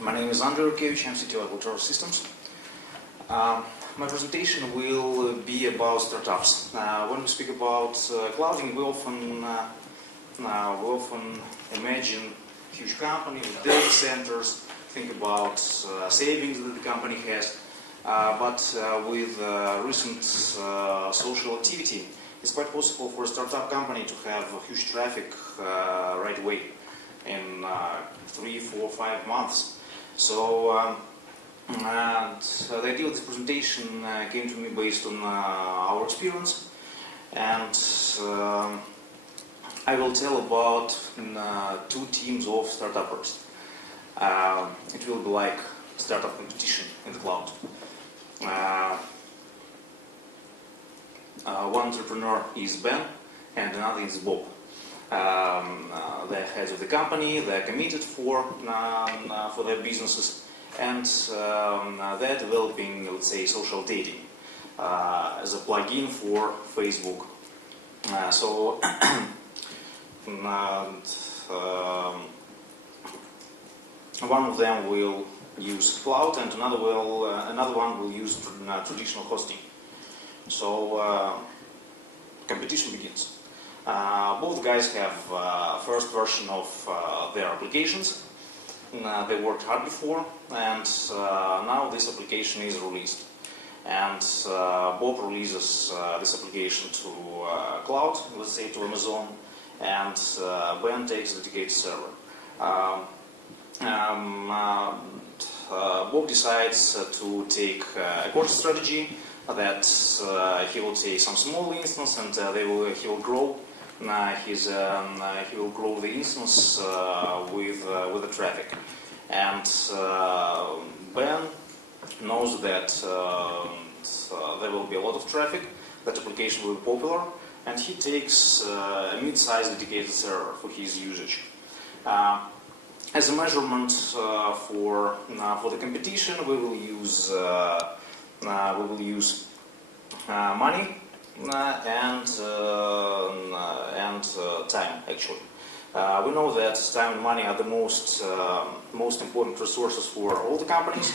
My name is Andrei Yurkevich, I'm CTO at Altoros Systems. My presentation will be about startups. When we speak about clouding, we often imagine huge company with data centers, think about savings that the company has, but with recent social activity, it's quite possible for a startup company to have huge traffic right away in 3, 4, 5 months. So the idea of this presentation came to me based on our experience, and I will tell about 2 teams of startuppers. It will be like startup competition in the cloud. One entrepreneur is Ben and another is Bob. They're heads of the company, they're committed for their businesses, and they're developing, let's say, social dating as a plugin for Facebook. One of them will use cloud and another one will use traditional hosting. So competition begins. Both guys have first version of their applications. They worked hard before, and now this application is released. And Bob releases this application to cloud, let's say to Amazon, and Ben takes a dedicated server. Bob decides to take a course strategy that he will take some small instance and he will grow. He will grow the instance with the traffic, and Ben knows that there will be a lot of traffic, that application will be popular, and he takes a mid-sized dedicated server for his usage. As a measurement for the competition, we will use money and time. Actually, we know that time and money are the most important resources for all the companies,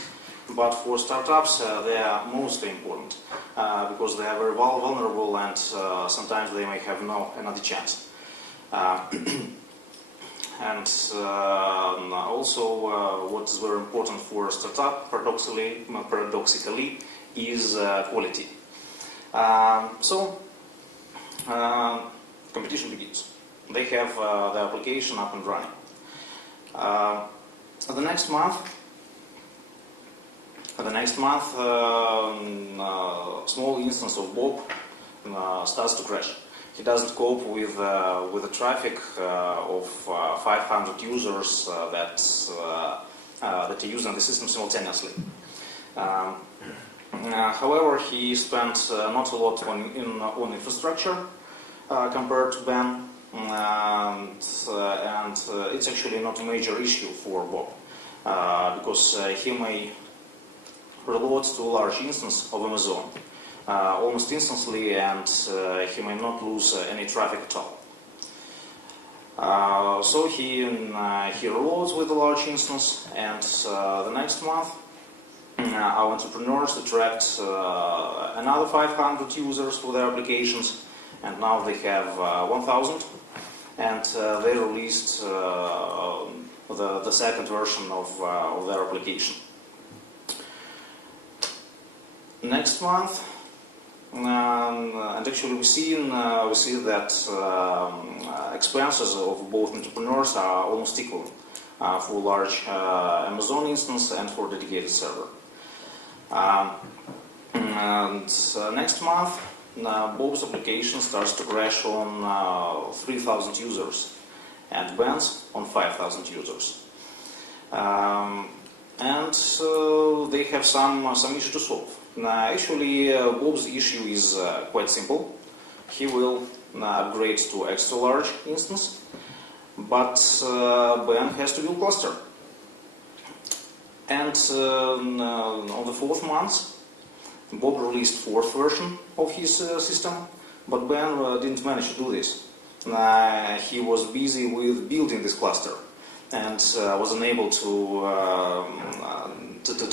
but for startups they are mostly important because they are very vulnerable and sometimes they may have no another chance. And also, what is very important for a startup, paradoxically, is quality. Competition begins. They have the application up and running. The next month, small instance of Bob starts to crash. He doesn't cope with the traffic of 500 users that are using the system simultaneously. However, he spent not a lot on infrastructure compared to Ben, and it's actually not a major issue for Bob because he may reload to a large instance of Amazon almost instantly, and he may not lose any traffic at all. So he reloads with a large instance, and the next month our entrepreneurs attract another 500 users for their applications, and now they have 1,000, and they released the second version of their application. Next month, and actually we see that expenses of both entrepreneurs are almost equal for large Amazon instance and for dedicated server. And next month, Bob's application starts to crash on 3,000 users and Ben's on 5,000 users. And they have some issue to solve. Actually, Bob's issue is quite simple. He will upgrade to extra large instance, but Ben has to build cluster. And on the 4th month, Bob released 4th version of his system, but Ben didn't manage to do this. He was busy with building this cluster. and was unable to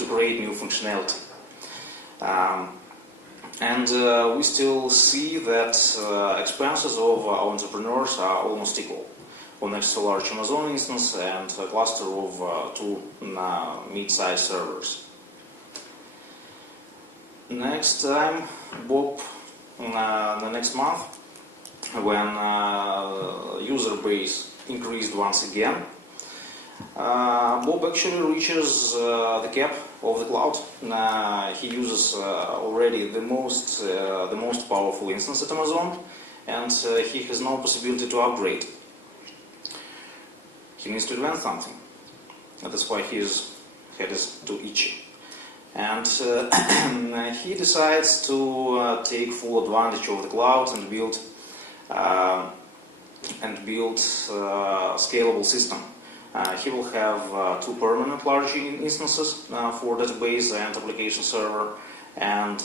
create new functionality. And we still see that expenses of our entrepreneurs are almost equal. On next to large Amazon instance and a cluster of 2 mid-sized servers. Next time, Bob, the next month, when user base increased once again, Bob actually reaches the cap of the cloud. He uses already the most powerful instance at Amazon, and he has no possibility to upgrade. He needs to invent something. And that's why his head is too itchy. And he decides to take full advantage of the cloud and build scalable system. He will have 2 permanent large instances for database and application server, and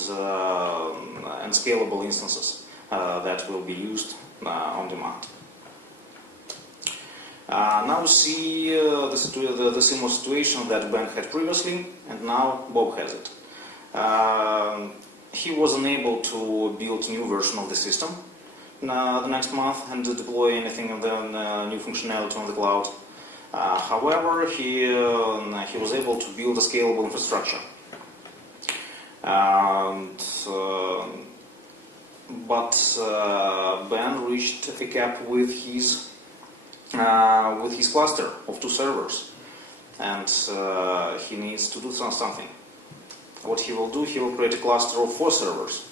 scalable instances that will be used on demand. Now we see the similar situation that Ben had previously, and now Bob has it. He was unable to build a new version of the system the next month and to deploy anything of the new functionality on the cloud. However, he was able to build a scalable infrastructure. But Ben reached a cap with his cluster of 2 servers, and he needs to do something. What he will do, he will create a cluster of 4 servers,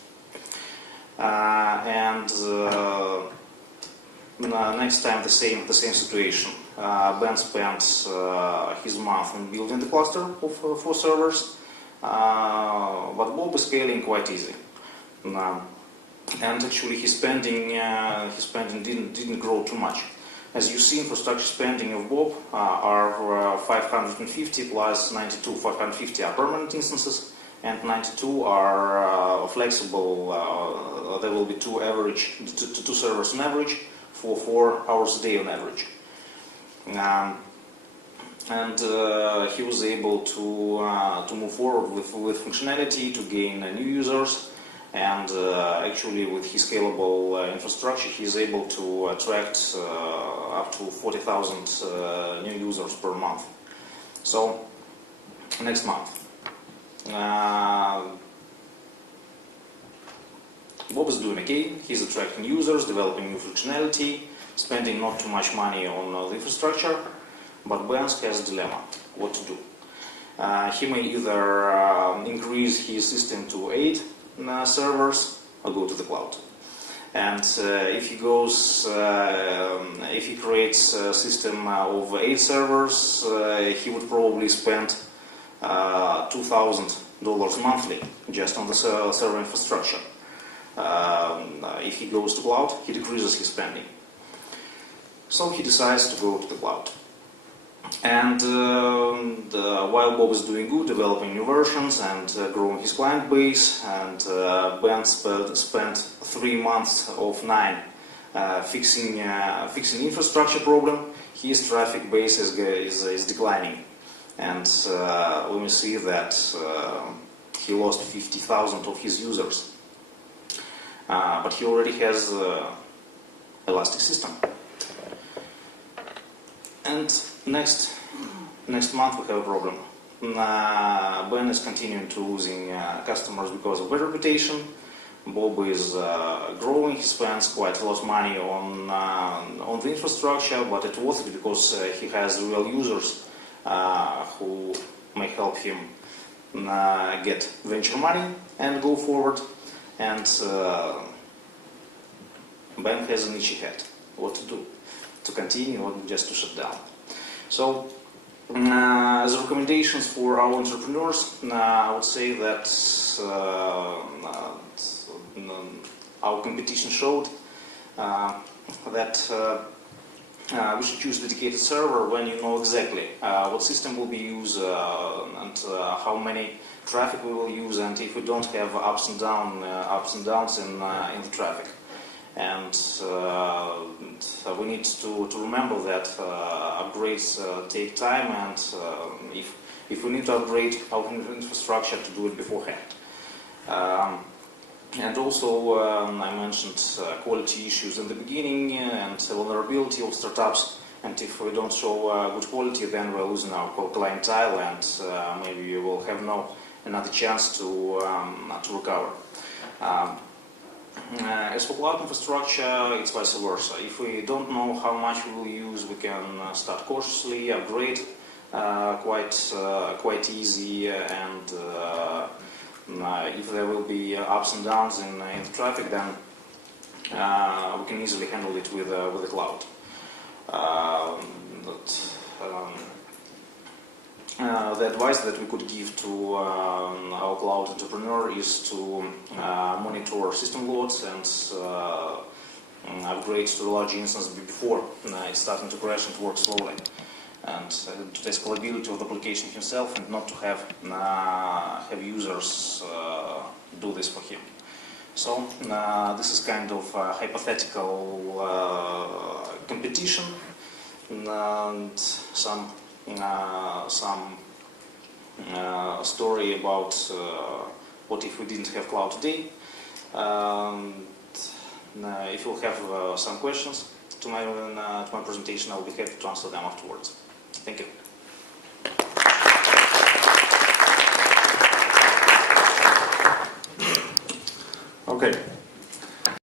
and next time the same situation. Ben spent his month in building the cluster of 4 servers, but Bob is scaling quite easy. And actually his spending didn't grow too much. As you see, infrastructure spending of Bob are 550 plus 92. 550 are permanent instances, and 92 are flexible. There will be 2 servers on average for 4 hours a day on average. And he was able to move forward with functionality, to gain new users. And actually, with his scalable infrastructure, he is able to attract up to 40,000 new users per month. So, next month, Bob is doing okay. He's attracting users, developing new functionality, spending not too much money on the infrastructure. But Ben has a dilemma: what to do? He may either increase his system to 8 servers or go to the cloud. And if he creates a system of 8 servers, he would probably spend $2,000 monthly just on the server infrastructure. If he goes to cloud, he decreases his spending. So he decides to go to the cloud. And while Bob is doing good, developing new versions and growing his client base, and Ben spent 3 months of 9 fixing infrastructure problem, his traffic base is declining. And we may see that he lost 50,000 of his users. But he already has elastic system. And next month we have a problem. Ben is continuing to losing customers because of bad reputation. Bob is growing. He spends quite a lot of money on the infrastructure, but it's worth it because he has real users who may help him get venture money and go forward. And Ben has an itchy head. What to do? To continue or just to shut down? So, as recommendations for our entrepreneurs, I would say that our competition showed that we should choose dedicated server when you know exactly what system will be used and how many traffic we will use, and if we don't have ups and downs in the traffic. And we need to remember that upgrades take time, and if we need to upgrade our infrastructure, to do it beforehand. And also, I mentioned quality issues in the beginning and vulnerability of startups. And if we don't show good quality, then we're losing our clientele, and maybe we will have another chance to recover. As for cloud infrastructure, it's vice versa. If we don't know how much we will use, we can start cautiously, upgrade quite easy, and if there will be ups and downs in the traffic, then we can easily handle it with the cloud. The advice that we could give to our cloud entrepreneur is to monitor system loads and upgrade to the large instance before it's starting to crash and work slowly, and to test scalability of the application himself, and not to have users do this for him. So this is kind of a hypothetical competition, and some story about what if we didn't have cloud today. If you have some questions to my presentation, I'll be happy to answer them afterwards. Thank you. Okay.